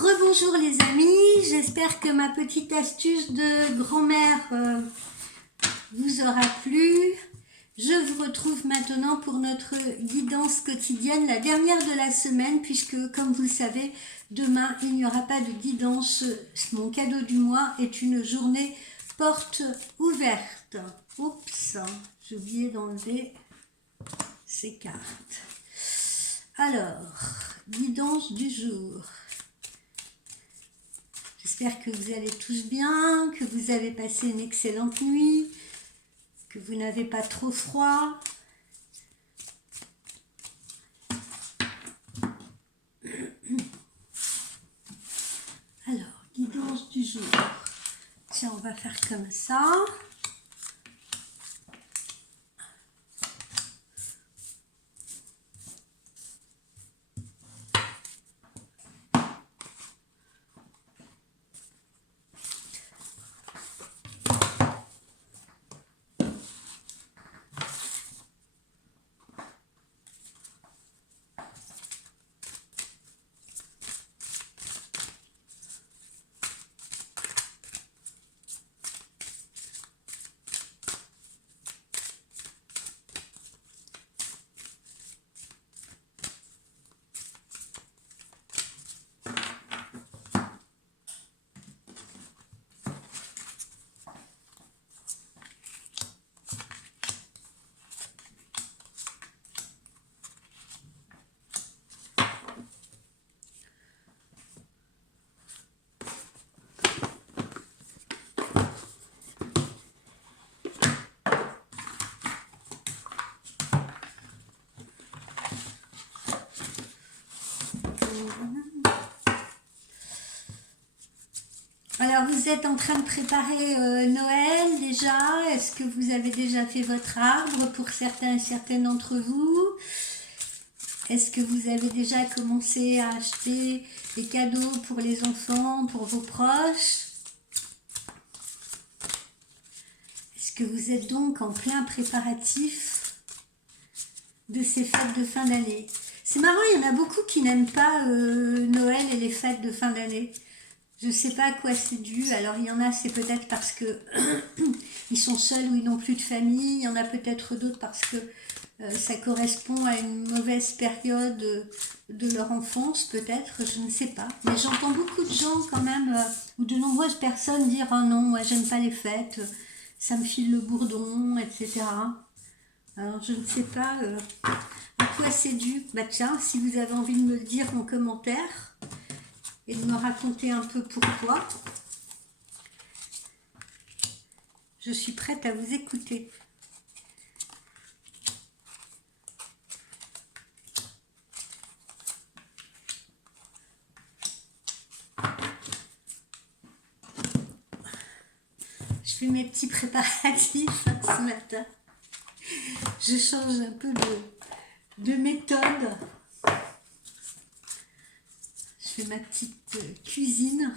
Rebonjour les amis, j'espère que ma petite astuce de grand-mère vous aura plu. Je vous retrouve maintenant pour notre guidance quotidienne, la dernière de la semaine, puisque comme vous le savez, demain il n'y aura pas de guidance. Mon cadeau du mois est une journée porte ouverte. Oups, j'ai oublié d'enlever ces cartes. Alors, guidance du jour. J'espère que vous allez tous bien, que vous avez passé une excellente nuit, que vous n'avez pas trop froid. Alors, guidance du jour. Tiens, on va faire comme ça. Alors, vous êtes en train de préparer Noël déjà. Est-ce que vous avez déjà fait votre arbre pour certains et certaines d'entre vous? Est-ce que vous avez déjà commencé à acheter des cadeaux pour les enfants, pour vos proches? Est-ce que vous êtes donc en plein préparatif de ces fêtes de fin d'année? C'est marrant, il y en a beaucoup qui n'aiment pas Noël et les fêtes de fin d'année. Je ne sais pas à quoi c'est dû. Alors il y en a, c'est peut-être parce que ils sont seuls ou ils n'ont plus de famille. Il y en a peut-être d'autres parce que ça correspond à une mauvaise période de leur enfance, peut-être, je ne sais pas. Mais j'entends beaucoup de gens quand même, ou de nombreuses personnes dire « Ah non, moi j'aime pas les fêtes, ça me file le bourdon, etc. » Alors je ne sais pas à quoi c'est dû. Bah tiens, si vous avez envie de me le dire en commentaire, et de me raconter un peu pourquoi. Je suis prête à vous écouter. Je fais mes petits préparatifs ce matin. Je change un peu de méthode. Je fais ma petite cuisine.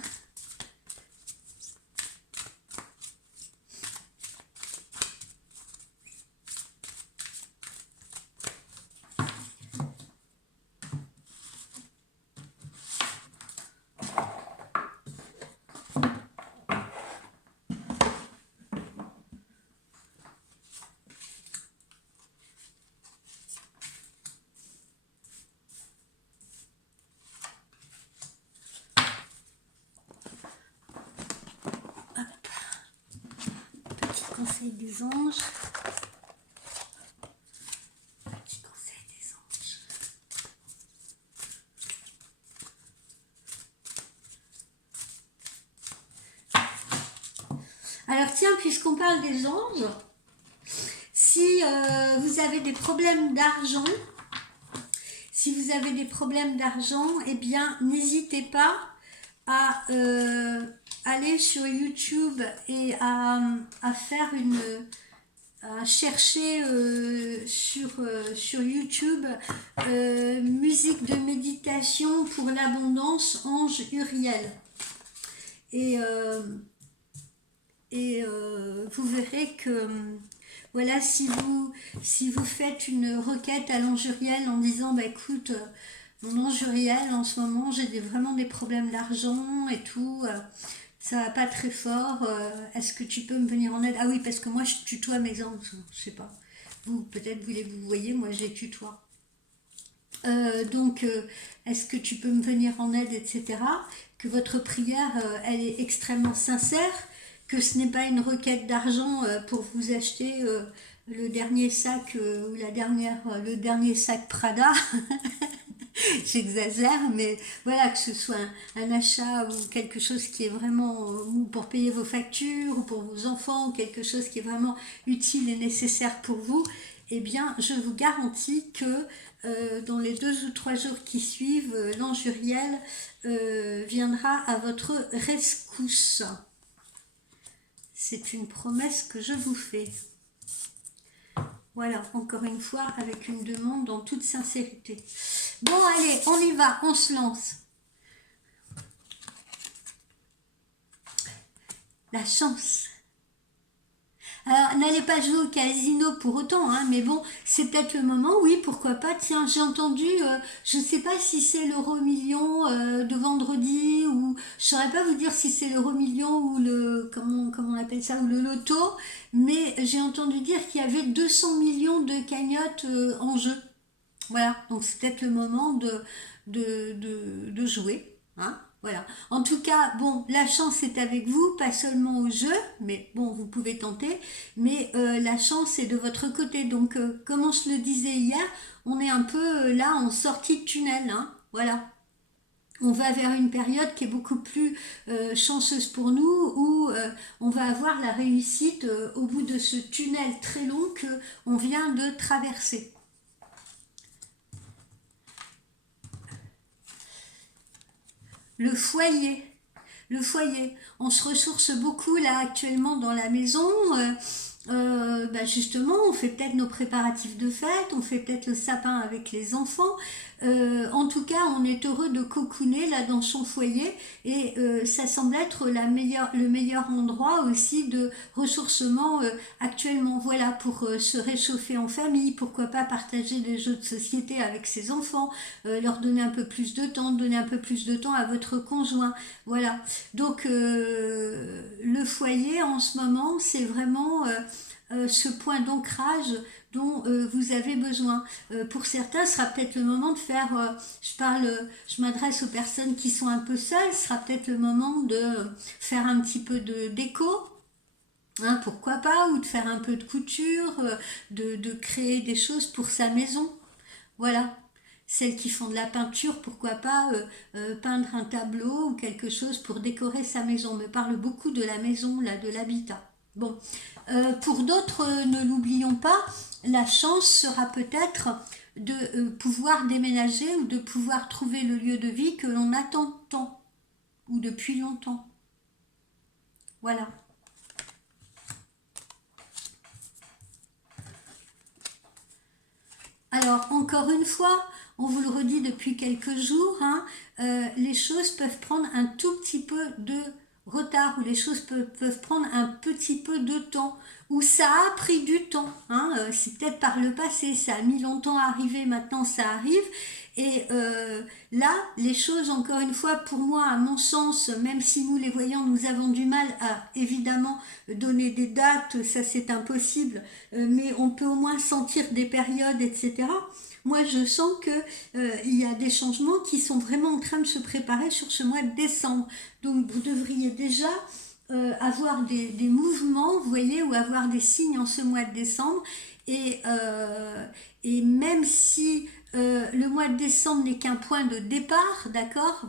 Conseil des anges. Petit conseil des anges. Alors tiens, puisqu'on parle des anges, si vous avez des problèmes d'argent, eh bien n'hésitez pas à aller sur YouTube et à faire à chercher sur YouTube musique de méditation pour l'abondance, Ange Uriel. Et vous verrez que voilà, si vous faites une requête à l'Ange Uriel en disant bah écoute, Mon ange Uriel, en ce moment, j'ai vraiment des problèmes d'argent et tout. Ça va pas très fort. Est-ce que tu peux me venir en aide? Ah oui, parce que moi, je tutoie mes anges. Je sais pas. Vous, peut-être, vous voyez, moi, je les tutoie. Est-ce que tu peux me venir en aide, etc. Que votre prière, elle est extrêmement sincère, que ce n'est pas une requête d'argent pour vous acheter le dernier sac ou le dernier sac Prada. J'exagère, mais voilà, que ce soit un achat ou quelque chose qui est vraiment ou pour payer vos factures ou pour vos enfants ou quelque chose qui est vraiment utile et nécessaire pour vous, eh bien, je vous garantis que dans les 2 ou 3 jours qui suivent, l'ange Uriel viendra à votre rescousse. C'est une promesse que je vous fais. Voilà, encore une fois, avec une demande en toute sincérité. Bon, allez, on y va, on se lance. La chance. Alors, n'allez pas jouer au casino pour autant, hein, mais bon, c'est peut-être le moment, oui, pourquoi pas. Tiens, j'ai entendu, je ne sais pas si c'est l'euro million de vendredi, ou je saurais pas vous dire si c'est l'euro million ou comment on appelle ça, ou le loto, mais j'ai entendu dire qu'il y avait 200 millions de cagnottes en jeu. Voilà, donc c'est peut-être le moment de jouer. Hein, voilà. En tout cas, bon, la chance est avec vous, pas seulement au jeu, mais bon, vous pouvez tenter, mais la chance est de votre côté. Donc, comme on se le disait hier, on est un peu là en sortie de tunnel. Hein, voilà. On va vers une période qui est beaucoup plus chanceuse pour nous, où on va avoir la réussite au bout de ce tunnel très long que on vient de traverser. Le foyer. Le foyer. On se ressource beaucoup là actuellement dans la maison. Justement, on fait peut-être nos préparatifs de fête, on fait peut-être le sapin avec les enfants. En tout cas, on est heureux de cocooner là dans son foyer et ça semble être le meilleur endroit aussi de ressourcement actuellement. Voilà, pour se réchauffer en famille, pourquoi pas partager des jeux de société avec ses enfants, leur donner un peu plus de temps, donner un peu plus de temps à votre conjoint. Voilà. Donc, le foyer en ce moment, c'est vraiment ce point d'ancrage dont vous avez besoin. Pour certains, ce sera peut-être le moment de faire, je m'adresse aux personnes qui sont un peu seules, ce sera peut-être le moment de faire un petit peu de déco, hein, pourquoi pas, ou de faire un peu de couture, de créer des choses pour sa maison. Voilà. Celles qui font de la peinture, pourquoi pas peindre un tableau ou quelque chose pour décorer sa maison. On me parle beaucoup de la maison, là, de l'habitat. Bon, pour d'autres, ne l'oublions pas, la chance sera peut-être de pouvoir déménager ou de pouvoir trouver le lieu de vie que l'on attend tant ou depuis longtemps. Voilà. Alors, encore une fois, on vous le redit depuis quelques jours, hein, les choses peuvent prendre un tout petit peu de retard, ou les choses peuvent prendre un petit peu de temps, ou ça a pris du temps. Hein, c'est peut-être par le passé, ça a mis longtemps à arriver, maintenant ça arrive. Et là, les choses, encore une fois, pour moi, à mon sens, même si nous les voyants, nous avons du mal à évidemment donner des dates, ça c'est impossible, mais on peut au moins sentir des périodes, etc. Moi, je sens que il y a des changements qui sont vraiment en train de se préparer sur ce mois de décembre. Donc, vous devriez déjà avoir des mouvements, vous voyez, ou avoir des signes en ce mois de décembre. Et, et même si le mois de décembre n'est qu'un point de départ, d'accord,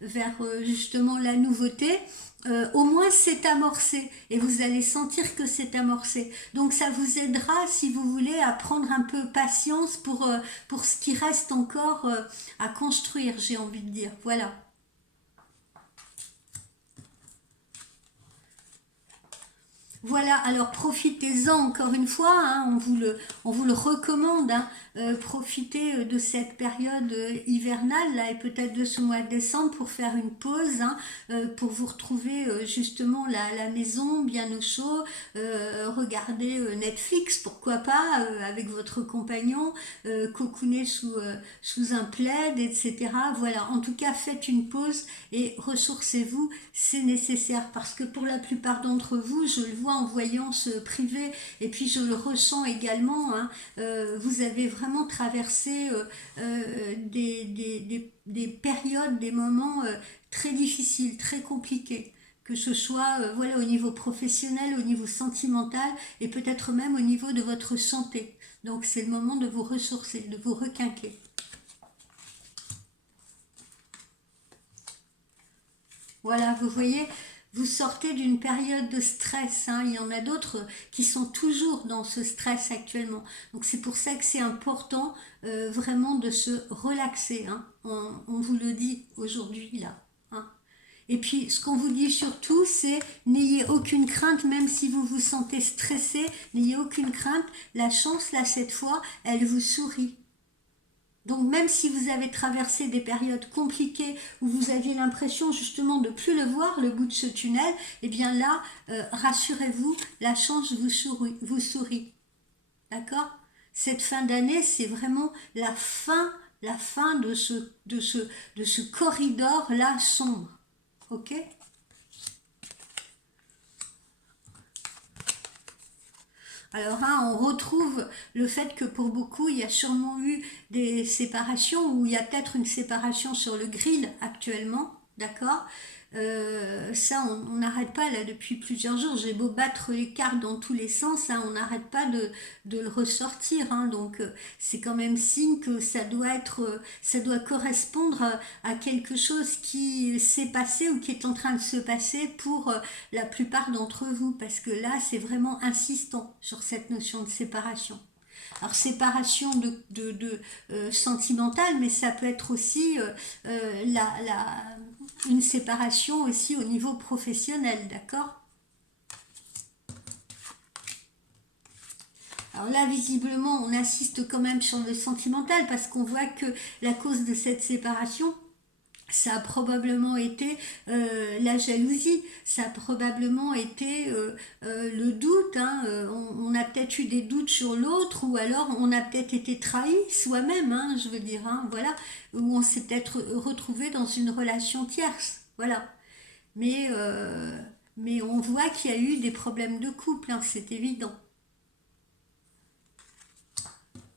vers justement la nouveauté, au moins c'est amorcé et vous allez sentir que c'est amorcé. Donc ça vous aidera, si vous voulez, à prendre un peu patience pour ce qui reste encore à construire, j'ai envie de dire. Voilà. Voilà, alors profitez-en encore une fois, hein, on vous le recommande, hein, profitez de cette période hivernale là, et peut-être de ce mois de décembre pour faire une pause, hein, pour vous retrouver justement la maison bien au chaud, regarder Netflix, pourquoi pas, avec votre compagnon, cocooner sous un plaid, etc. Voilà, en tout cas faites une pause et ressourcez-vous, c'est nécessaire parce que pour la plupart d'entre vous, je le vois en voyant ce privé et puis je le ressens également, hein, vous avez vraiment traversé des périodes, des moments très difficiles, très compliqués, que ce soit voilà, au niveau professionnel, au niveau sentimental et peut-être même au niveau de votre santé. Donc c'est le moment de vous ressourcer, de vous requinquer. Voilà, vous voyez, vous sortez d'une période de stress, hein. Il y en a d'autres qui sont toujours dans ce stress actuellement. Donc c'est pour ça que c'est important vraiment de se relaxer, hein. On vous le dit aujourd'hui là, hein. Et puis ce qu'on vous dit surtout, c'est n'ayez aucune crainte, même si vous vous sentez stressé, n'ayez aucune crainte. La chance là cette fois, elle vous sourit. Donc même si vous avez traversé des périodes compliquées où vous aviez l'impression justement de plus le voir, le bout de ce tunnel, eh bien là, rassurez-vous, la chance vous sourit. Vous sourit. D'accord? Cette fin d'année, c'est vraiment la fin de ce corridor-là sombre. Ok? Alors hein, on retrouve le fait que pour beaucoup, il y a sûrement eu des séparations ou il y a peut-être une séparation sur le grill actuellement, d'accord. Ça, on n'arrête pas là depuis plusieurs jours. J'ai beau battre les cartes dans tous les sens, hein, on n'arrête pas de le ressortir, hein. Donc c'est quand même signe que ça doit être, ça doit correspondre à quelque chose qui s'est passé ou qui est en train de se passer pour la plupart d'entre vous, parce que là, c'est vraiment insistant sur cette notion de séparation. Alors séparation sentimentale, mais ça peut être aussi une séparation aussi au niveau professionnel, d'accord. Alors là, visiblement, on insiste quand même sur le sentimental parce qu'on voit que la cause de cette séparation, ça a probablement été la jalousie, ça a probablement été le doute, hein. On a peut-être eu des doutes sur l'autre ou alors on a peut-être été trahi soi-même, hein, je veux dire, hein, voilà, ou on s'est peut-être retrouvé dans une relation tierce, voilà. Mais, euh, mais on voit qu'il y a eu des problèmes de couple, hein, c'est évident.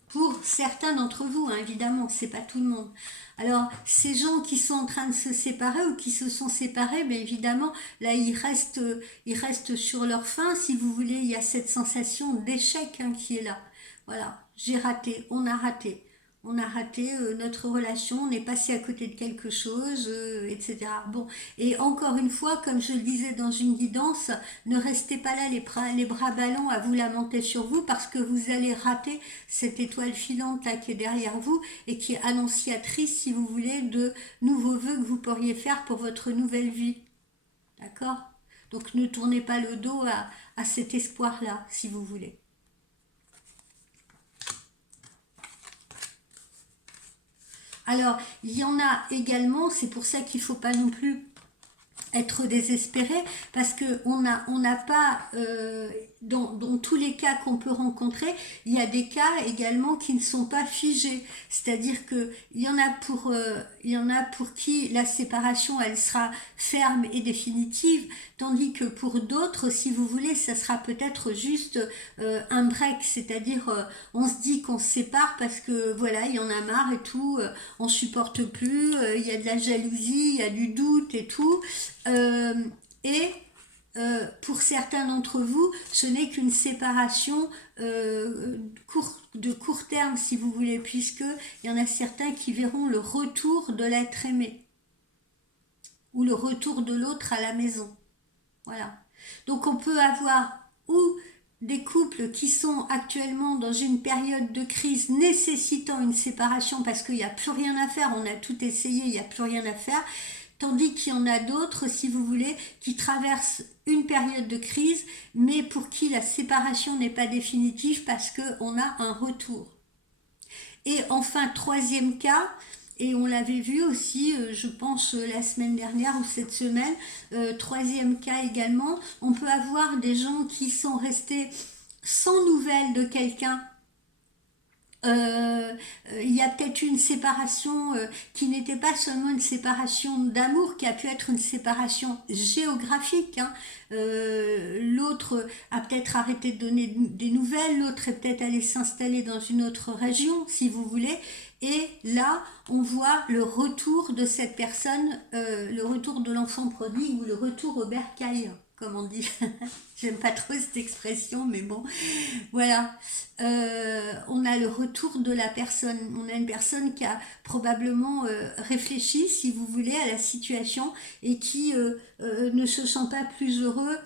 Pour certains d'entre vous, hein, évidemment, c'est pas tout le monde. Alors, ces gens qui sont en train de se séparer ou qui se sont séparés, bien évidemment, là, ils restent sur leur faim. Si vous voulez, il y a cette sensation d'échec, hein, qui est là. Voilà, j'ai raté, on a raté. On a raté notre relation, on est passé à côté de quelque chose, etc. Bon, et encore une fois, comme je le disais dans une guidance, ne restez pas là les bras ballants à vous lamenter sur vous parce que vous allez rater cette étoile filante là qui est derrière vous et qui est annonciatrice, si vous voulez, de nouveaux vœux que vous pourriez faire pour votre nouvelle vie. D'accord? Donc ne tournez pas le dos à cet espoir-là, si vous voulez. Alors, il y en a également, c'est pour ça qu'il ne faut pas non plus être désespéré parce que on n'a pas dans tous les cas qu'on peut rencontrer, il y a des cas également qui ne sont pas figés, c'est-à-dire que il y en a pour qui la séparation elle sera ferme et définitive, tandis que pour d'autres, si vous voulez, ça sera peut-être juste un break, c'est-à-dire on se dit qu'on se sépare parce que voilà, il y en a marre et tout, on supporte plus, il y a de la jalousie, il y a du doute et tout. Euh, et pour certains d'entre vous, ce n'est qu'une séparation de court terme, si vous voulez, puisque il y en a certains qui verront le retour de l'être aimé ou le retour de l'autre à la maison. Voilà. Donc on peut avoir ou des couples qui sont actuellement dans une période de crise nécessitant une séparation parce qu'il n'y a plus rien à faire, on a tout essayé, il n'y a plus rien à faire. tandis qu'il y en a d'autres, si vous voulez, qui traversent une période de crise, mais pour qui la séparation n'est pas définitive parce qu'on a un retour. Et enfin, troisième cas, et on l'avait vu aussi, je pense, la semaine dernière ou cette semaine, troisième cas également, on peut avoir des gens qui sont restés sans nouvelles de quelqu'un. Il y a peut-être une séparation qui n'était pas seulement une séparation d'amour, qui a pu être une séparation géographique, hein. L'autre a peut-être arrêté de donner des nouvelles, l'autre est peut-être allé s'installer dans une autre région, si vous voulez. Et là, on voit le retour de cette personne, le retour de l'enfant prodigue ou le retour au bercail, comme on dit. J'aime pas trop cette expression, mais bon, voilà. On a le retour de la personne. On a une personne qui a probablement réfléchi, si vous voulez, à la situation et qui ne se sent pas plus heureux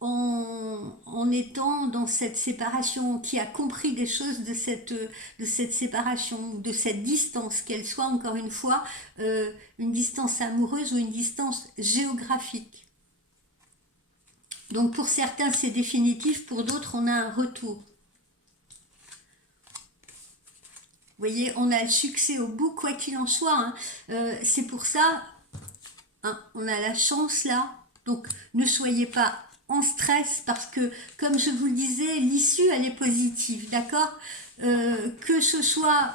en étant dans cette séparation, qui a compris des choses de cette séparation, de cette distance, qu'elle soit encore une fois une distance amoureuse ou une distance géographique. Donc pour certains c'est définitif, pour d'autres on a un retour. Vous voyez, on a le succès au bout, quoi qu'il en soit, hein. C'est pour ça, hein, on a la chance là. Donc ne soyez pas en stress parce que, comme je vous le disais, l'issue elle est positive, d'accord. Que ce soit,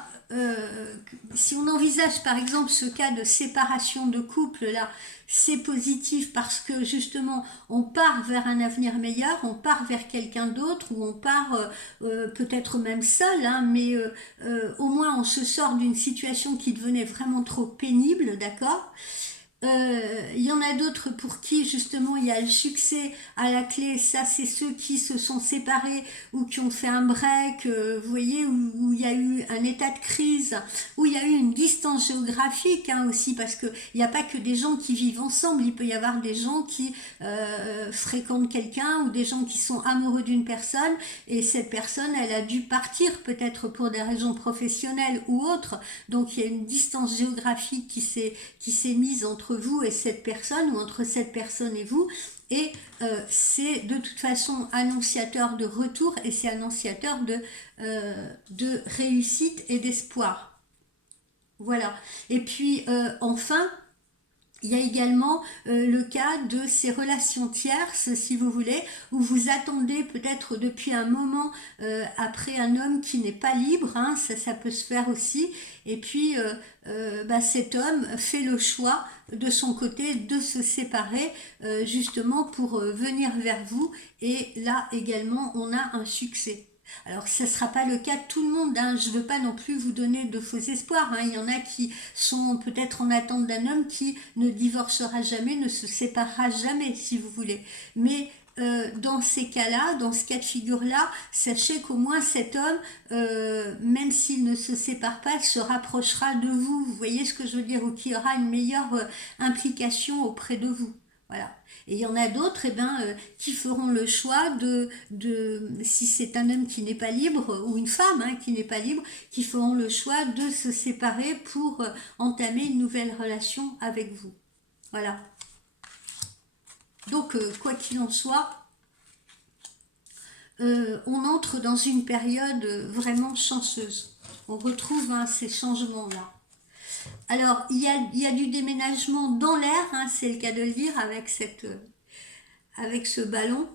si on envisage par exemple ce cas de séparation de couple là, c'est positif parce que justement on part vers un avenir meilleur, on part vers quelqu'un d'autre ou on part peut-être même seul, hein, mais au moins on se sort d'une situation qui devenait vraiment trop pénible, d'accord. Il y en a d'autres pour qui justement il y a le succès à la clé. Ça c'est ceux qui se sont séparés ou qui ont fait un break, vous voyez, où il y a eu un état de crise, où il y a eu une distance géographique, hein, aussi, parce que il n'y a pas que des gens qui vivent ensemble, il peut y avoir des gens qui fréquentent quelqu'un ou des gens qui sont amoureux d'une personne et cette personne elle a dû partir peut-être pour des raisons professionnelles ou autres, donc il y a une distance géographique qui s'est mise entre vous et cette personne ou entre cette personne et vous, et c'est de toute façon annonciateur de retour et c'est annonciateur de réussite et d'espoir. Voilà. Et puis enfin, il y a également le cas de ces relations tierces, si vous voulez, où vous attendez peut-être depuis un moment après un homme qui n'est pas libre, hein, ça peut se faire aussi, et puis cet homme fait le choix de son côté de se séparer justement pour venir vers vous, et là également on a un succès. Alors ce ne sera pas le cas de tout le monde, hein. Je ne veux pas non plus vous donner de faux espoirs, hein. Il y en a qui sont peut-être en attente d'un homme qui ne divorcera jamais, ne se séparera jamais, si vous voulez. Mais dans ces cas-là, dans ce cas de figure-là, sachez qu'au moins cet homme, même s'il ne se sépare pas, se rapprochera de vous. Vous voyez ce que je veux dire, ou qui aura une meilleure implication auprès de vous. Voilà. Et il y en a d'autres qui feront le choix si c'est un homme qui n'est pas libre, ou une femme, hein, qui n'est pas libre, qui feront le choix de se séparer pour entamer une nouvelle relation avec vous. Voilà. Donc, quoi qu'il en soit, on entre dans une période vraiment chanceuse. On retrouve, hein, ces changements-là. Alors, il y a du déménagement dans l'air, hein, c'est le cas de le dire, avec ce ballon.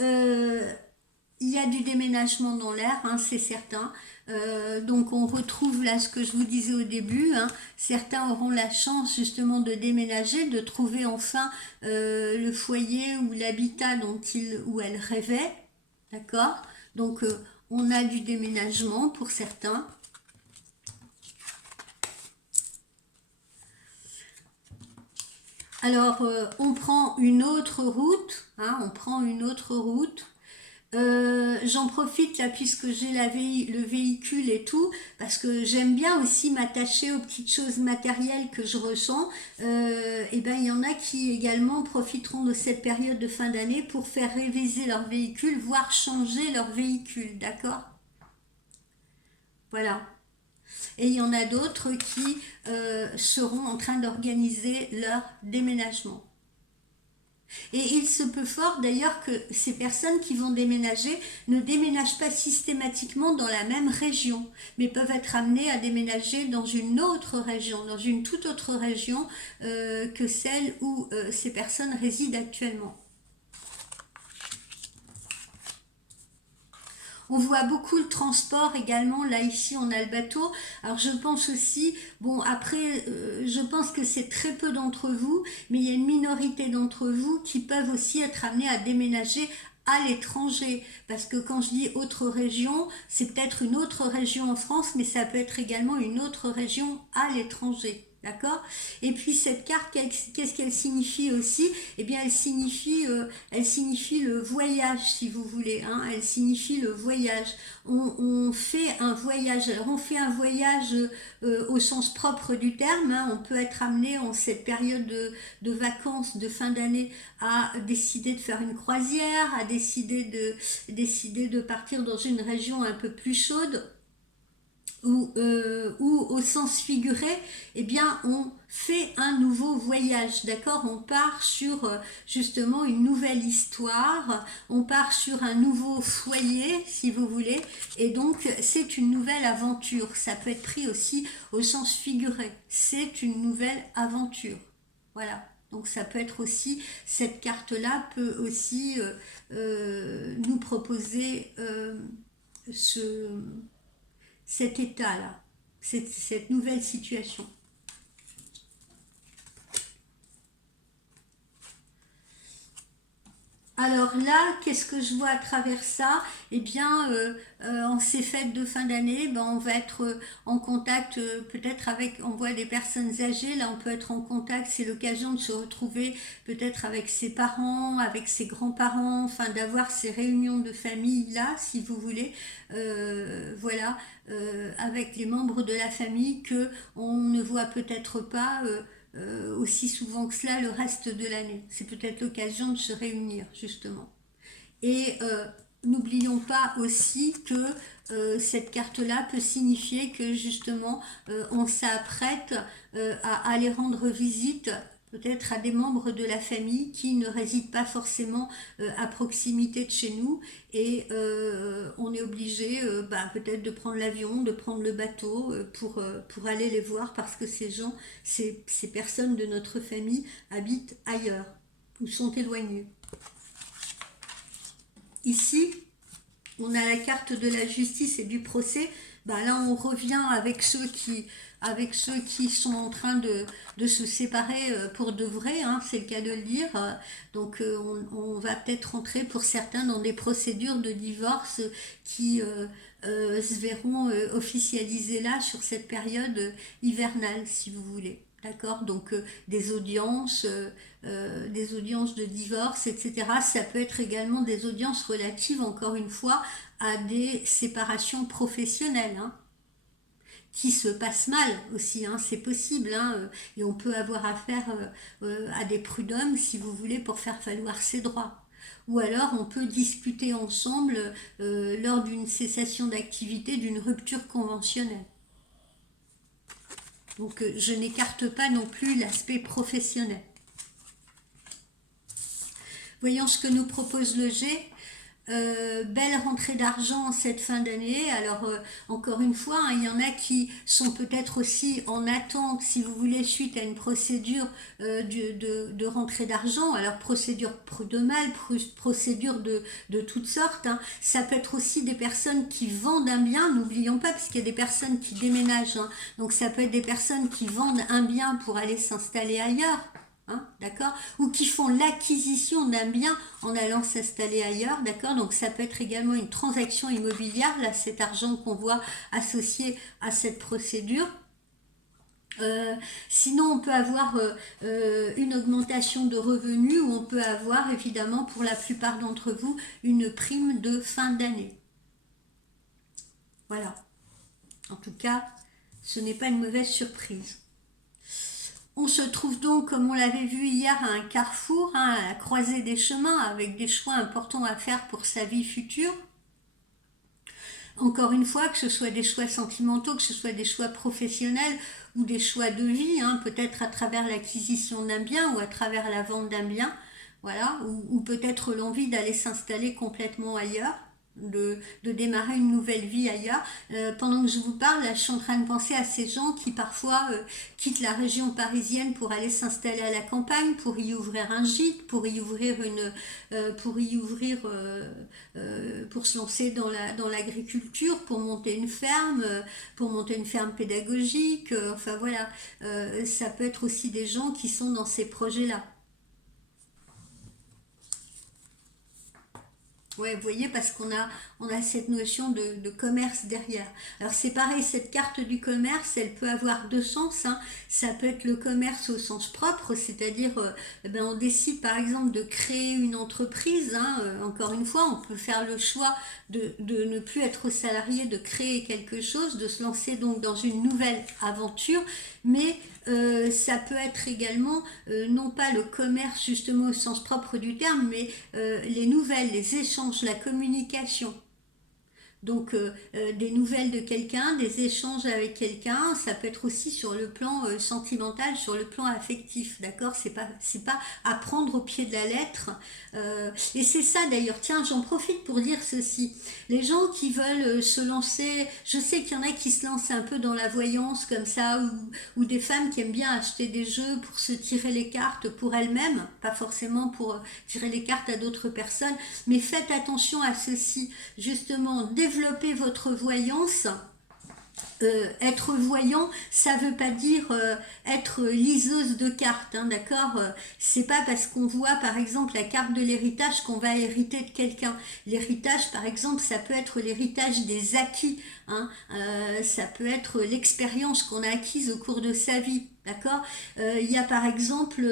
Il y a du déménagement dans l'air, hein, c'est certain. Donc on retrouve là ce que je vous disais au début, hein. Certains auront la chance justement de déménager, de trouver enfin le foyer ou l'habitat dont il ou elle rêvait, d'accord. Donc on a du déménagement pour certains. Alors, on prend une autre route, hein, j'en profite là puisque j'ai le véhicule et tout, parce que j'aime bien aussi m'attacher aux petites choses matérielles que je ressens. Il y en a qui également profiteront de cette période de fin d'année pour faire réviser leur véhicule, voire changer leur véhicule, d'accord? Voilà. Et il y en a d'autres qui seront en train d'organiser leur déménagement. Et il se peut fort d'ailleurs que ces personnes qui vont déménager ne déménagent pas systématiquement dans la même région, mais peuvent être amenées à déménager dans une autre région, dans une toute autre région que celle où ces personnes résident actuellement. On voit beaucoup le transport également. Là, ici, on a le bateau. Alors, je pense aussi, bon, après, je pense que c'est très peu d'entre vous, mais il y a une minorité d'entre vous qui peuvent aussi être amenés à déménager à l'étranger. Parce que quand je dis autre région, c'est peut-être une autre région en France, mais ça peut être également une autre région à l'étranger. D'accord? Et puis cette carte, qu'est-ce qu'elle signifie aussi? Eh bien, elle signifie le voyage, si vous voulez. Hein, elle signifie le voyage. On fait un voyage. Alors, on fait un voyage au sens propre du terme. Hein, on peut être amené en cette période de vacances, de fin d'année, à décider de faire une croisière, à décider de partir dans une région un peu plus chaude ou au sens figuré, eh bien, on fait un nouveau voyage, d'accord? On part sur justement une nouvelle histoire, on part sur un nouveau foyer, si vous voulez, et donc c'est une nouvelle aventure. Ça peut être pris aussi au sens figuré. C'est une nouvelle aventure. Voilà. Donc ça peut être aussi, cette carte-là peut aussi nous proposer ce cet état-là, cette nouvelle situation. Alors là, qu'est-ce que je vois à travers ça? Eh bien, en ces fêtes de fin d'année, ben, on va être en contact peut-être avec, on voit des personnes âgées, là on peut être en contact, c'est l'occasion de se retrouver peut-être avec ses parents, avec ses grands-parents, enfin d'avoir ces réunions de famille là, si vous voulez, voilà, avec les membres de la famille que on ne voit peut-être pas. Aussi souvent que cela le reste de l'année. C'est peut-être l'occasion de se réunir, justement. Et n'oublions pas aussi que cette carte-là peut signifier que, justement, on s'apprête à aller rendre visite peut-être à des membres de la famille qui ne résident pas forcément à proximité de chez nous et on est obligé peut-être de prendre l'avion, de prendre le bateau pour aller les voir parce que ces personnes de notre famille habitent ailleurs ou sont éloignées. Ici, on a la carte de la justice et du procès. Là, on revient avec ceux qui sont en train de se séparer pour de vrai, hein, c'est le cas de le dire. Donc, on va peut-être rentrer pour certains dans des procédures de divorce qui se verront officialisées là sur cette période hivernale, si vous voulez. D'accord? Donc des audiences de divorce, etc. Ça peut être également des audiences relatives, encore une fois, à des séparations professionnelles, hein, qui se passent mal aussi, hein, c'est possible, hein, et on peut avoir affaire à des prud'hommes, si vous voulez, pour faire valoir ses droits. Ou alors on peut discuter ensemble lors d'une cessation d'activité, d'une rupture conventionnelle. Donc je n'écarte pas non plus l'aspect professionnel. Voyons ce que nous propose le G. Belle rentrée d'argent en cette fin d'année. Alors encore une fois, hein, il y en a qui sont peut-être aussi en attente, si vous voulez, suite à une procédure de rentrée d'argent. Alors procédure prud'homale, procédure de toutes sortes. Hein. Ça peut être aussi des personnes qui vendent un bien, n'oublions pas, parce qu'il y a des personnes qui déménagent. Hein. Donc ça peut être des personnes qui vendent un bien pour aller s'installer ailleurs. Hein, d'accord, ou qui font l'acquisition d'un bien en allant s'installer ailleurs, d'accord, donc ça peut être également une transaction immobilière, là cet argent qu'on voit associé à cette procédure. Sinon on peut avoir une augmentation de revenus ou on peut avoir évidemment pour la plupart d'entre vous une prime de fin d'année. Voilà, en tout cas ce n'est pas une mauvaise surprise. On se trouve donc, comme on l'avait vu hier, à un carrefour, hein, à la croisée des chemins, avec des choix importants à faire pour sa vie future. encore une fois, que ce soit des choix sentimentaux, que ce soit des choix professionnels ou des choix de vie, hein, peut-être à travers l'acquisition d'un bien ou à travers la vente d'un bien, voilà, ou peut-être l'envie d'aller s'installer complètement ailleurs, de démarrer une nouvelle vie ailleurs. Pendant que je vous parle, là, je suis en train de penser à ces gens qui parfois quittent la région parisienne pour aller s'installer à la campagne, pour y ouvrir un gîte, pour se lancer dans l'agriculture, pour monter une ferme pédagogique. Enfin voilà, ça peut être aussi des gens qui sont dans ces projets-là. Ouais, vous voyez, parce on a cette notion de commerce derrière. Alors c'est pareil, cette carte du commerce, elle peut avoir deux sens, hein. Ça peut être le commerce au sens propre, c'est-à-dire, eh ben, on décide par exemple de créer une entreprise, hein. Encore une fois, on peut faire le choix de ne plus être salarié, de créer quelque chose, de se lancer donc dans une nouvelle aventure, mais ça peut être également, non pas le commerce justement au sens propre du terme, mais les nouvelles, les échanges, la communication. Donc des nouvelles de quelqu'un, des échanges avec quelqu'un, ça peut être aussi sur le plan sentimental, sur le plan affectif, d'accord? C'est pas à prendre au pied de la lettre. Et c'est ça d'ailleurs, tiens, j'en profite pour dire ceci. Les gens qui veulent se lancer, je sais qu'il y en a qui se lancent un peu dans la voyance comme ça, ou des femmes qui aiment bien acheter des jeux pour se tirer les cartes pour elles-mêmes, pas forcément pour tirer les cartes à d'autres personnes, mais faites attention à ceci, justement, développer votre voyance. Être voyant, ça veut pas dire être liseuse de cartes, hein, d'accord. C'est pas parce qu'on voit par exemple la carte de l'héritage qu'on va hériter de quelqu'un. L'héritage, par exemple, ça peut être l'héritage des acquis, hein. Ça peut être l'expérience qu'on a acquise au cours de sa vie. D'accord. Il y a par exemple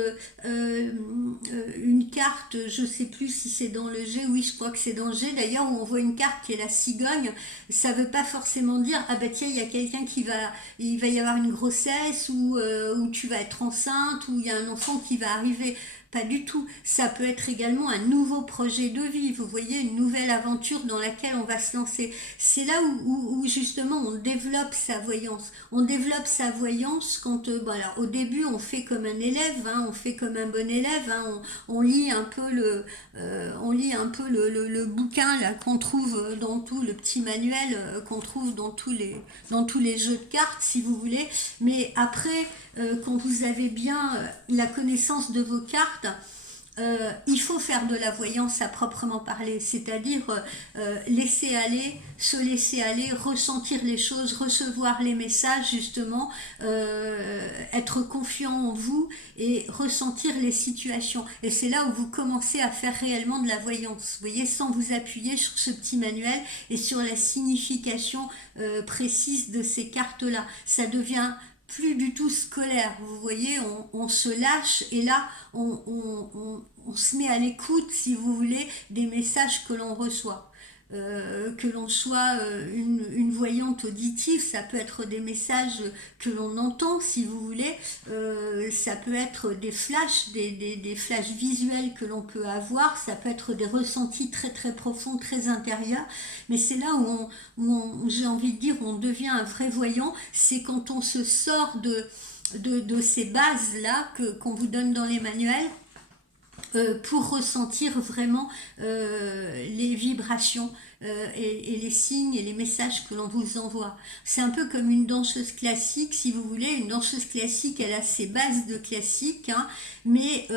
une carte, je sais plus si c'est dans le G, oui je crois que c'est dans le G d'ailleurs, où on voit une carte qui est la cigogne. Ça veut pas forcément dire ah bah tiens il y a quelqu'un il va y avoir une grossesse, ou tu vas être enceinte, ou il y a un enfant qui va arriver. Pas du tout. Ça peut être également un nouveau projet de vie, vous voyez, une nouvelle aventure dans laquelle on va se lancer. C'est là où justement on développe sa voyance. On développe sa voyance quand, bon alors, au début on fait comme un élève, hein, on fait comme un bon élève, hein, on lit un peu le bouquin là qu'on trouve dans tout le petit manuel qu'on trouve dans tous les jeux de cartes si vous voulez. Mais après, quand vous avez bien la connaissance de vos cartes, il faut faire de la voyance à proprement parler, c'est-à-dire laisser aller, se laisser aller, ressentir les choses, recevoir les messages justement, être confiant en vous et ressentir les situations. Et c'est là où vous commencez à faire réellement de la voyance, vous voyez, sans vous appuyer sur ce petit manuel et sur la signification précise de ces cartes-là. Ça devient plus du tout scolaire, vous voyez, on se lâche et là on se met à l'écoute, si vous voulez, des messages que l'on reçoit. Que l'on soit une voyante auditive, ça peut être des messages que l'on entend, si vous voulez, ça peut être des flashs, des flashs visuels que l'on peut avoir, ça peut être des ressentis très très profonds, très intérieurs, mais c'est là où j'ai envie de dire, où on devient un vrai voyant, c'est quand on se sort de ces bases-là qu'on vous donne dans les manuels, pour ressentir vraiment les vibrations et les signes et les messages que l'on vous envoie. C'est un peu comme une danseuse classique, si vous voulez. Une danseuse classique, elle a ses bases de classique, hein, mais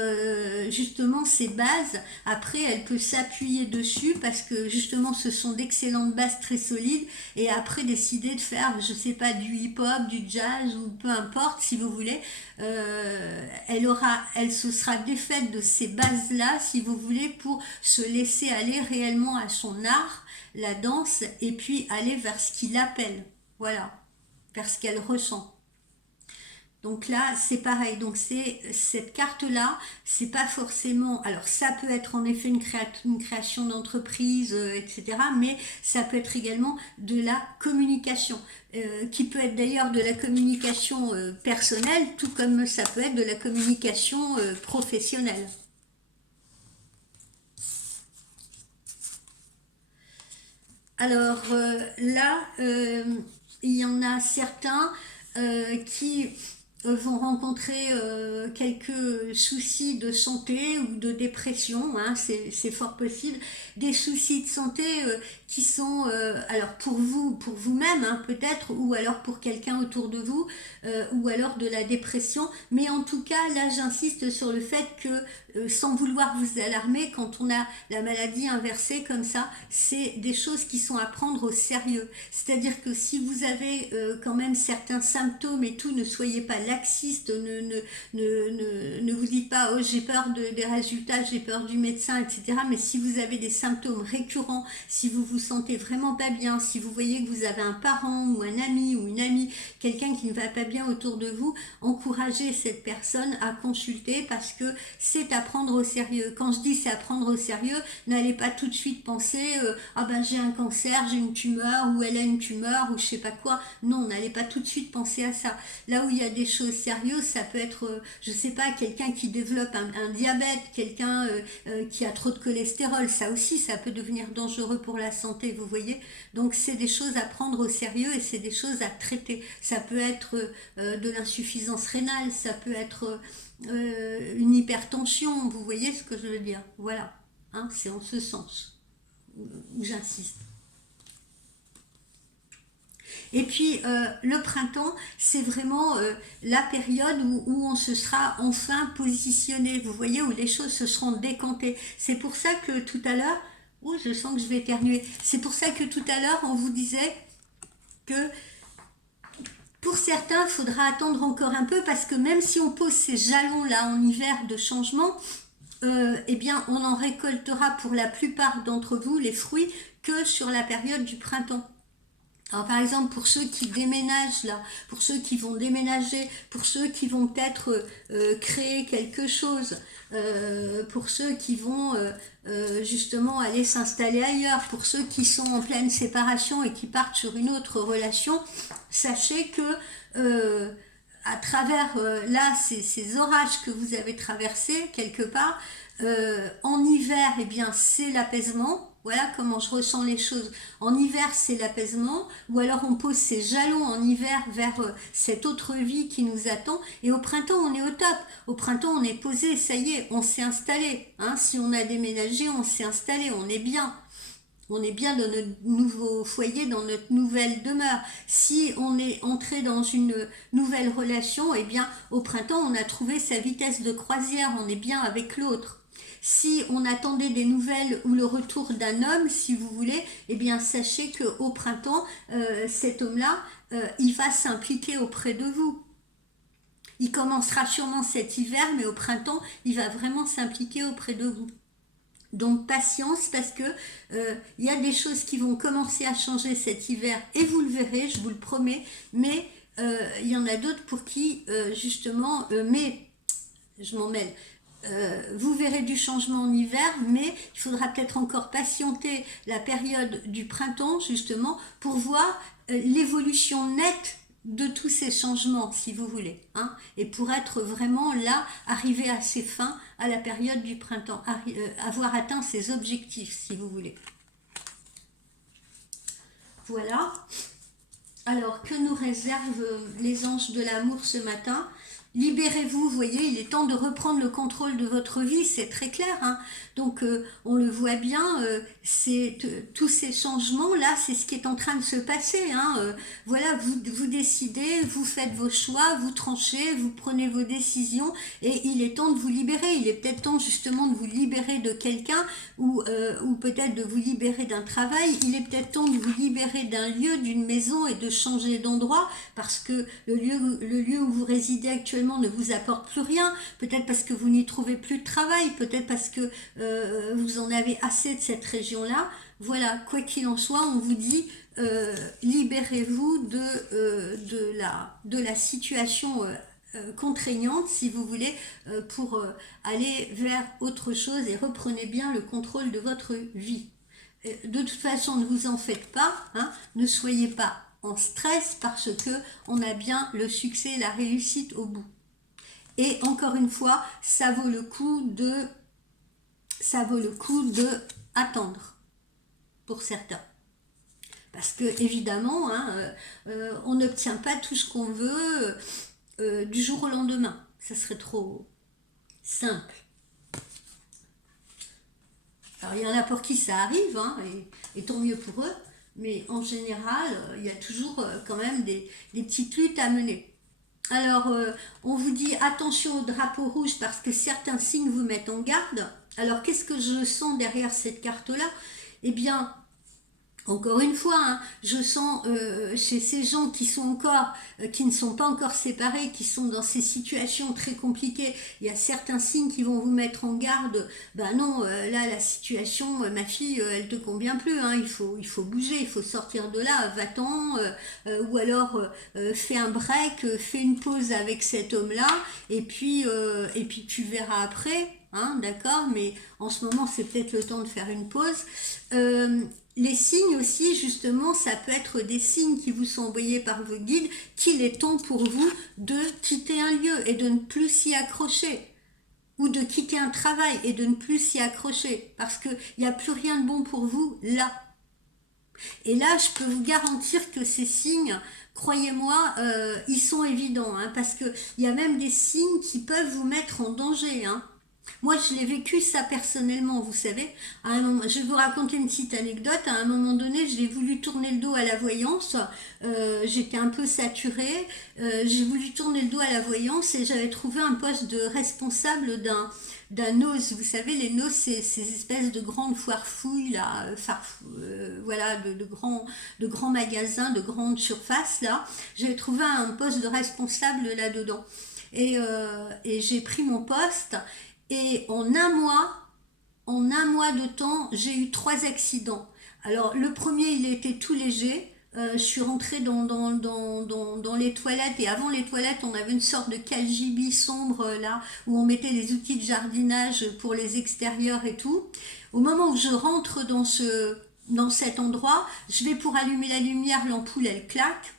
justement ces bases, après, elle peut s'appuyer dessus parce que justement ce sont d'excellentes bases très solides, et après décider de faire, je sais pas, du hip-hop, du jazz ou peu importe, si vous voulez. Elle se sera défaite de ces bases-là, si vous voulez, pour se laisser aller réellement à son art, la danse, et puis aller vers ce qui l'appelle, voilà, vers ce qu'elle ressent. Donc là, c'est pareil. Donc c'est cette carte-là, c'est pas forcément. Alors ça peut être en effet une création d'entreprise, etc. Mais ça peut être également de la communication, qui peut être d'ailleurs de la communication personnelle, tout comme ça peut être de la communication professionnelle. Alors là, il y en a certains qui vont rencontrer quelques soucis de santé ou de dépression, hein, c'est fort possible, des soucis de santé qui sont, alors pour vous, pour vous-même hein, peut-être, ou alors pour quelqu'un autour de vous, ou alors de la dépression, mais en tout cas, là j'insiste sur le fait que, sans vouloir vous alarmer, quand on a la maladie inversée comme ça, c'est des choses qui sont à prendre au sérieux. C'est-à-dire que si vous avez quand même certains symptômes et tout, ne soyez pas laxiste, ne vous dites pas oh j'ai peur des résultats, j'ai peur du médecin, etc. Mais si vous avez des symptômes récurrents, si vous vous sentez vraiment pas bien, si vous voyez que vous avez un parent ou un ami ou une amie, quelqu'un qui ne va pas bien autour de vous, encouragez cette personne à consulter parce que c'est à prendre au sérieux. Quand je dis c'est à prendre au sérieux, n'allez pas tout de suite penser ah ben j'ai un cancer, j'ai une tumeur ou elle a une tumeur ou je sais pas quoi. Non, n'allez pas tout de suite penser à ça. Là où il y a des choses sérieuses, ça peut être je sais pas, quelqu'un qui développe un diabète, quelqu'un qui a trop de cholestérol, ça aussi ça peut devenir dangereux pour la santé, vous voyez. Donc c'est des choses à prendre au sérieux et c'est des choses à traiter. Ça peut être de l'insuffisance rénale, ça peut être une hypertension, vous voyez ce que je veux dire. Voilà, hein, c'est en ce sens où j'insiste. Et puis le printemps, c'est vraiment la période où on se sera enfin positionné, vous voyez, où les choses se seront décantées. C'est pour ça que tout à l'heure, oh je sens que je vais éternuer, c'est pour ça que tout à l'heure on vous disait que pour certains, il faudra attendre encore un peu parce que même si on pose ces jalons-là en hiver de changement, eh bien on en récoltera pour la plupart d'entre vous les fruits que sur la période du printemps. Alors, par exemple, pour ceux qui déménagent là, pour ceux qui vont déménager, pour ceux qui vont peut-être créer quelque chose, pour ceux qui vont justement aller s'installer ailleurs, pour ceux qui sont en pleine séparation et qui partent sur une autre relation, sachez que à travers là ces orages que vous avez traversés quelque part, en hiver, eh bien c'est l'apaisement. Voilà comment je ressens les choses. En hiver, c'est l'apaisement, ou alors on pose ses jalons en hiver vers cette autre vie qui nous attend, et au printemps, on est au top. Au printemps, on est posé, ça y est, on s'est installé. Hein. Si on a déménagé, on s'est installé, on est bien. On est bien dans notre nouveau foyer, dans notre nouvelle demeure. Si on est entré dans une nouvelle relation, eh bien, au printemps, on a trouvé sa vitesse de croisière, on est bien avec l'autre. Si on attendait des nouvelles ou le retour d'un homme, si vous voulez, eh bien sachez qu'au printemps, cet homme-là, il va s'impliquer auprès de vous. Il commencera sûrement cet hiver, mais au printemps, il va vraiment s'impliquer auprès de vous. Donc patience parce que y a des choses qui vont commencer à changer cet hiver et vous le verrez, je vous le promets, mais il y en a d'autres pour qui justement, mais je m'en mêle, vous verrez du changement en hiver, mais il faudra peut-être encore patienter la période du printemps justement pour voir l'évolution nette de tous ces changements, si vous voulez, hein, et pour être vraiment là, arriver à ses fins à la période du printemps, avoir atteint ses objectifs, si vous voulez. Voilà. Alors, que nous réservent les anges de l'amour ce matin ? Libérez-vous, vous voyez, il est temps de reprendre le contrôle de votre vie, c'est très clair. Hein. Donc, on le voit bien, tous ces changements-là, c'est ce qui est en train de se passer. Hein. Voilà, vous décidez, vous faites vos choix, vous tranchez, vous prenez vos décisions et il est temps de vous libérer. Il est peut-être temps justement de vous libérer de quelqu'un ou peut-être de vous libérer d'un travail. Il est peut-être temps de vous libérer d'un lieu, d'une maison et de changer d'endroit parce que le lieu où vous résidez actuellement ne vous apporte plus rien, peut-être parce que vous n'y trouvez plus de travail, peut-être parce que vous en avez assez de cette région-là. Voilà, quoi qu'il en soit, on vous dit libérez-vous de la situation contraignante, si vous voulez, pour aller vers autre chose et reprenez bien le contrôle de votre vie. De toute façon, ne vous en faites pas, hein, ne soyez pas en stress parce que on a bien le succès et la réussite au bout. Et encore une fois, ça vaut le coup de attendre pour certains. Parce que évidemment, hein, on n'obtient pas tout ce qu'on veut du jour au lendemain. Ça serait trop simple. Alors il y en a pour qui ça arrive, hein, et tant mieux pour eux, mais en général, il y a toujours quand même des petites luttes à mener. Alors, on vous dit attention au drapeau rouge parce que certains signes vous mettent en garde. Alors, qu'est-ce que je sens derrière cette carte-là? Eh bien, encore une fois, hein, je sens chez ces gens qui sont encore, qui ne sont pas encore séparés, qui sont dans ces situations très compliquées, il y a certains signes qui vont vous mettre en garde. Ben non, là la situation, ma fille, elle te convient plus. Hein, il faut bouger, il faut sortir de là. Va-t'en, ou alors fais un break, fais une pause avec cet homme-là, et puis tu verras après. Hein, d'accord, mais en ce moment c'est peut-être le temps de faire une pause. Les signes aussi, justement, ça peut être des signes qui vous sont envoyés par vos guides, qu'il est temps pour vous de quitter un lieu et de ne plus s'y accrocher. Ou de quitter un travail et de ne plus s'y accrocher. Parce qu'il n'y a plus rien de bon pour vous là. Et là, je peux vous garantir que ces signes, croyez-moi, ils sont évidents. Hein, parce qu'il y a même des signes qui peuvent vous mettre en danger. Hein. Moi, je l'ai vécu ça personnellement, vous savez. À un moment, je vais vous raconter une petite anecdote. À un moment donné, j'ai voulu tourner le dos à la voyance. J'étais un peu saturée. J'ai voulu tourner le dos à la voyance et j'avais trouvé un poste de responsable d'un NOS. Vous savez, les NOS, c'est ces espèces de grandes foires fouilles, là, voilà, de grands magasins, de grandes surfaces, là. J'avais trouvé un poste de responsable là-dedans. Et j'ai pris mon poste. Et en un mois de temps, j'ai eu 3 accidents. Alors, le premier, il était tout léger. Je suis rentrée dans les toilettes et avant les toilettes, on avait une sorte de cagibi sombre là où on mettait les outils de jardinage pour les extérieurs et tout. Au moment où je rentre dans cet endroit, je vais pour allumer la lumière, l'ampoule elle claque.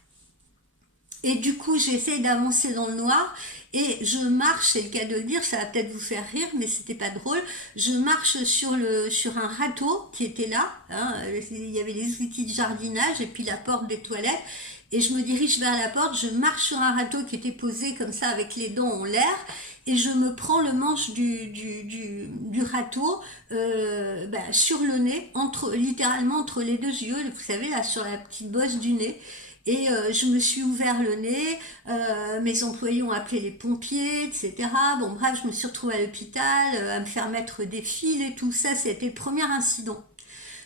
Et du coup, j'essaie d'avancer dans le noir et je marche, c'est le cas de le dire, ça va peut-être vous faire rire, mais c'était pas drôle. Je marche sur un râteau qui était là, hein, il y avait les outils de jardinage et puis la porte des toilettes. Et je me dirige vers la porte, je marche sur un râteau qui était posé comme ça avec les dents en l'air et je me prends le manche du râteau sur le nez, littéralement entre les deux yeux, vous savez, là sur la petite bosse du nez. Et je me suis ouvert le nez, mes employés ont appelé les pompiers, etc. Bon bref, je me suis retrouvée à l'hôpital, à me faire mettre des fils et tout ça, c'était le premier incident.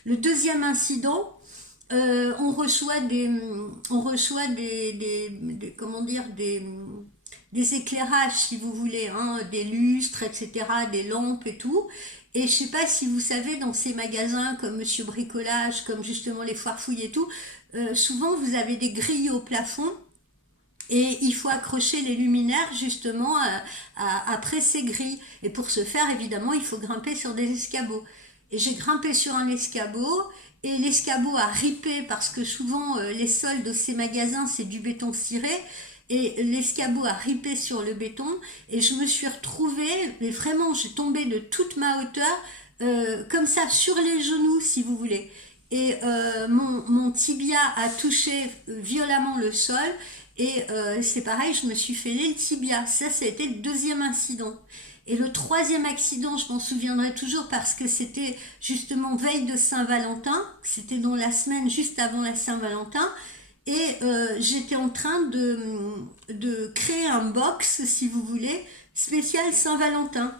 Le deuxième incident, on reçoit comment dire, des éclairages, si vous voulez, hein, des lustres, etc., des lampes et tout. Et je sais pas si vous savez, dans ces magasins comme Monsieur Bricolage, comme justement les foires fouilles et tout, souvent vous avez des grilles au plafond et il faut accrocher les luminaires justement après ces grilles. Et pour ce faire, évidemment, il faut grimper sur des escabeaux. Et j'ai grimpé sur un escabeau et l'escabeau a ripé parce que souvent les sols de ces magasins c'est du béton ciré. Et l'escabeau a ripé sur le béton et je me suis retrouvée, mais vraiment j'ai tombé de toute ma hauteur, comme ça sur les genoux si vous voulez. Et mon tibia a touché violemment le sol et c'est pareil, je me suis fait le tibia. Ça a été le deuxième incident. Et le troisième accident, je m'en souviendrai toujours parce que c'était justement veille de Saint-Valentin, c'était dans la semaine juste avant la Saint-Valentin. Et j'étais en train de créer un box, si vous voulez, spécial Saint-Valentin.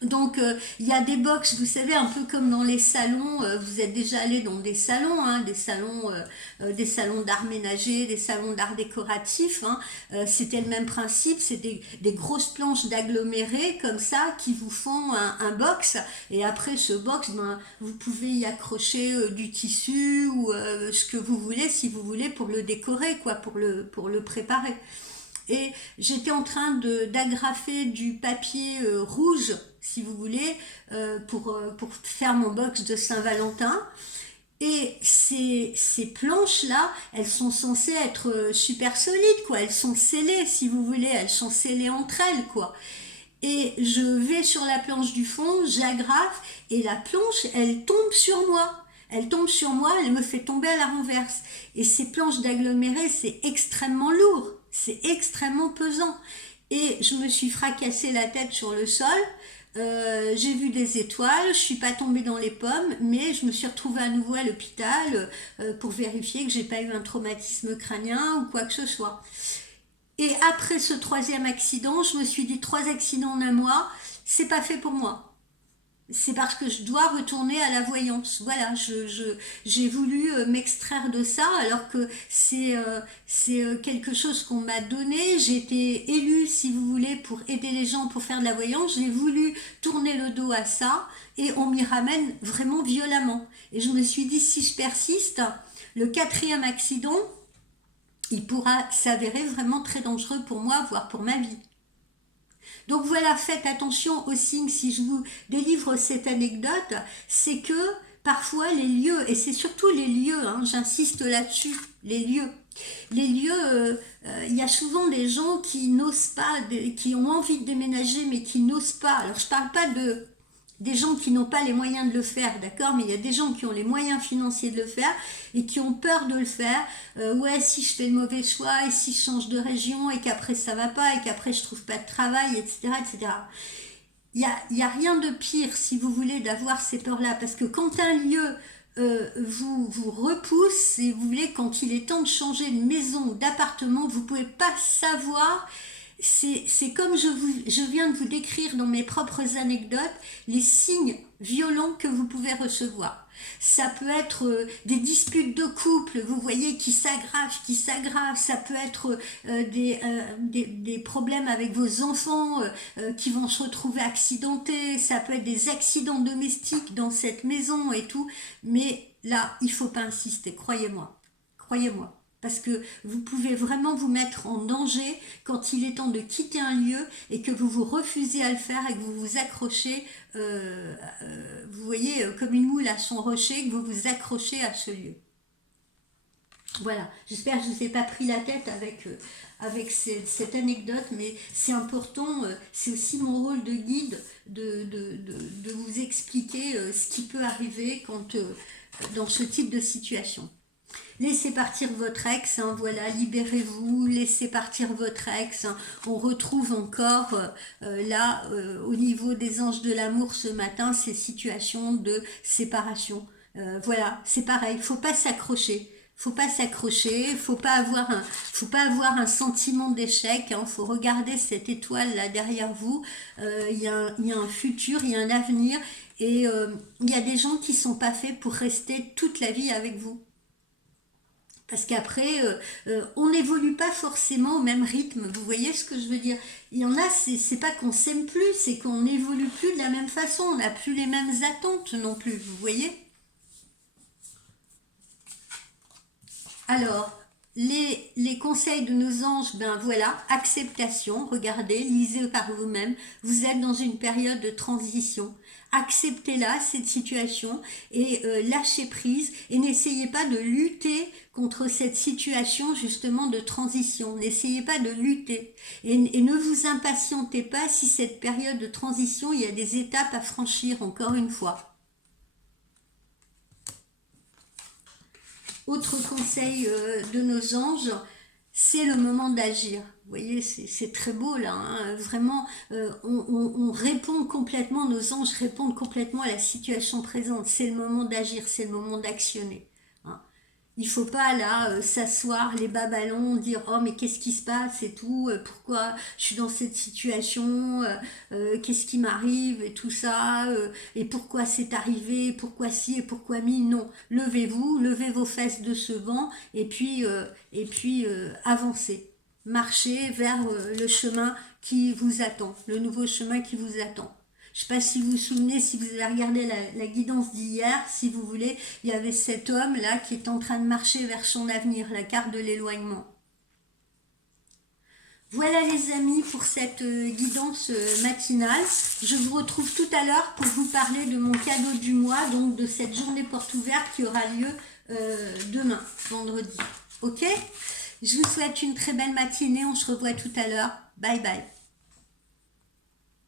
Donc il y a des box, vous savez, un peu comme dans les salons, vous êtes déjà allé dans des salons, hein, des salons d'art ménager, des salons d'art décoratif, hein, c'était le même principe, c'est des grosses planches d'agglomérés comme ça qui vous font un box, et après ce box, ben, vous pouvez y accrocher du tissu ou ce que vous voulez, si vous voulez, pour le décorer, quoi, pour le préparer. Et j'étais en train d'agrafer du papier rouge, si vous voulez, pour faire mon box de Saint-Valentin. Et ces planches-là, elles sont censées être super solides, quoi. Elles sont scellées, si vous voulez, elles sont scellées entre elles, quoi. Et je vais sur la planche du fond, j'agrafe, et la planche, elle tombe sur moi. Elle tombe sur moi, elle me fait tomber à la renverse. Et ces planches d'aggloméré, c'est extrêmement lourd, c'est extrêmement pesant. Et je me suis fracassé la tête sur le sol. J'ai vu des étoiles, je suis pas tombée dans les pommes, mais je me suis retrouvée à nouveau à l'hôpital pour vérifier que j'ai pas eu un traumatisme crânien ou quoi que ce soit. Et après ce troisième accident, je me suis dit 3 accidents en un mois, c'est pas fait pour moi. C'est parce que je dois retourner à la voyance. Voilà, j'ai voulu m'extraire de ça alors que c'est quelque chose qu'on m'a donné. J'ai été élue, si vous voulez, pour aider les gens, pour faire de la voyance. J'ai voulu tourner le dos à ça et on m'y ramène vraiment violemment. Et je me suis dit, si je persiste, le 4e accident, il pourra s'avérer vraiment très dangereux pour moi, voire pour ma vie. Donc voilà, faites attention aux signes. Si je vous délivre cette anecdote, c'est que parfois les lieux, et c'est surtout les lieux, hein, j'insiste là-dessus, les lieux. Les lieux, il y a souvent des gens qui n'osent pas, qui ont envie de déménager mais qui n'osent pas. Alors je parle pas des gens qui n'ont pas les moyens de le faire, d'accord, mais il y a des gens qui ont les moyens financiers de le faire et qui ont peur de le faire. Ouais, si je fais le mauvais choix, et si je change de région, et qu'après ça va pas, et qu'après je trouve pas de travail, etc., etc. Il y a rien de pire, si vous voulez, d'avoir ces peurs-là, parce que quand un lieu vous repousse, et vous voulez, quand il est temps de changer de maison ou d'appartement, vous pouvez pas savoir. C'est comme je viens de vous décrire dans mes propres anecdotes, les signes violents que vous pouvez recevoir. Ça peut être des disputes de couple, vous voyez, qui s'aggravent. Ça peut être des problèmes avec vos enfants qui vont se retrouver accidentés. Ça peut être des accidents domestiques dans cette maison et tout. Mais là, il ne faut pas insister, croyez-moi. Croyez-moi. Parce que vous pouvez vraiment vous mettre en danger quand il est temps de quitter un lieu et que vous vous refusez à le faire et que vous vous accrochez, vous voyez, comme une moule à son rocher, que vous vous accrochez à ce lieu. Voilà, j'espère que je ne vous ai pas pris la tête avec cette anecdote, mais c'est important, c'est aussi mon rôle de guide de vous expliquer ce qui peut arriver quand, dans ce type de situation. Laissez partir votre ex, hein, voilà, libérez-vous, laissez partir votre ex. Hein. On retrouve encore là, au niveau des anges de l'amour ce matin, ces situations de séparation. Voilà, c'est pareil, faut pas s'accrocher. Faut pas s'accrocher, faut pas avoir un sentiment d'échec. Hein, faut regarder cette étoile là derrière vous. Il y a un futur, il y a un avenir, et il y a des gens qui sont pas faits pour rester toute la vie avec vous. Parce qu'après, on n'évolue pas forcément au même rythme. Vous voyez ce que je veux dire? Il y en a, c'est pas qu'on s'aime plus, c'est qu'on n'évolue plus de la même façon. On n'a plus les mêmes attentes non plus, vous voyez? Alors, les conseils de nos anges, ben voilà, acceptation, regardez, lisez par vous-même. Vous êtes dans une période de transition. Acceptez-la, cette situation, et lâchez prise, et n'essayez pas de lutter contre cette situation justement de transition. N'essayez pas de lutter, et ne vous impatientez pas si cette période de transition, il y a des étapes à franchir, encore une fois. Autre conseil de nos anges, c'est le moment d'agir. Vous voyez, c'est très beau là, hein. Vraiment, on répond complètement, nos anges répondent complètement à la situation présente. C'est le moment d'agir, c'est le moment d'actionner. Hein. Il ne faut pas là s'asseoir les bas ballons, dire oh mais qu'est-ce qui se passe et tout, pourquoi je suis dans cette situation, qu'est-ce qui m'arrive et tout ça, et pourquoi c'est arrivé, pourquoi si et pourquoi mi. Non, levez-vous, levez vos fesses de ce vent et puis avancez. Marchez vers le chemin qui vous attend, le nouveau chemin qui vous attend. Je ne sais pas si vous vous souvenez, si vous avez regardé la guidance d'hier, si vous voulez, il y avait cet homme là qui est en train de marcher vers son avenir, la carte de l'éloignement. Voilà les amis pour cette guidance matinale. Je vous retrouve tout à l'heure pour vous parler de mon cadeau du mois, donc de cette journée porte ouverte qui aura lieu demain, vendredi. Ok ? Je vous souhaite une très belle matinée, on se revoit tout à l'heure. Bye bye.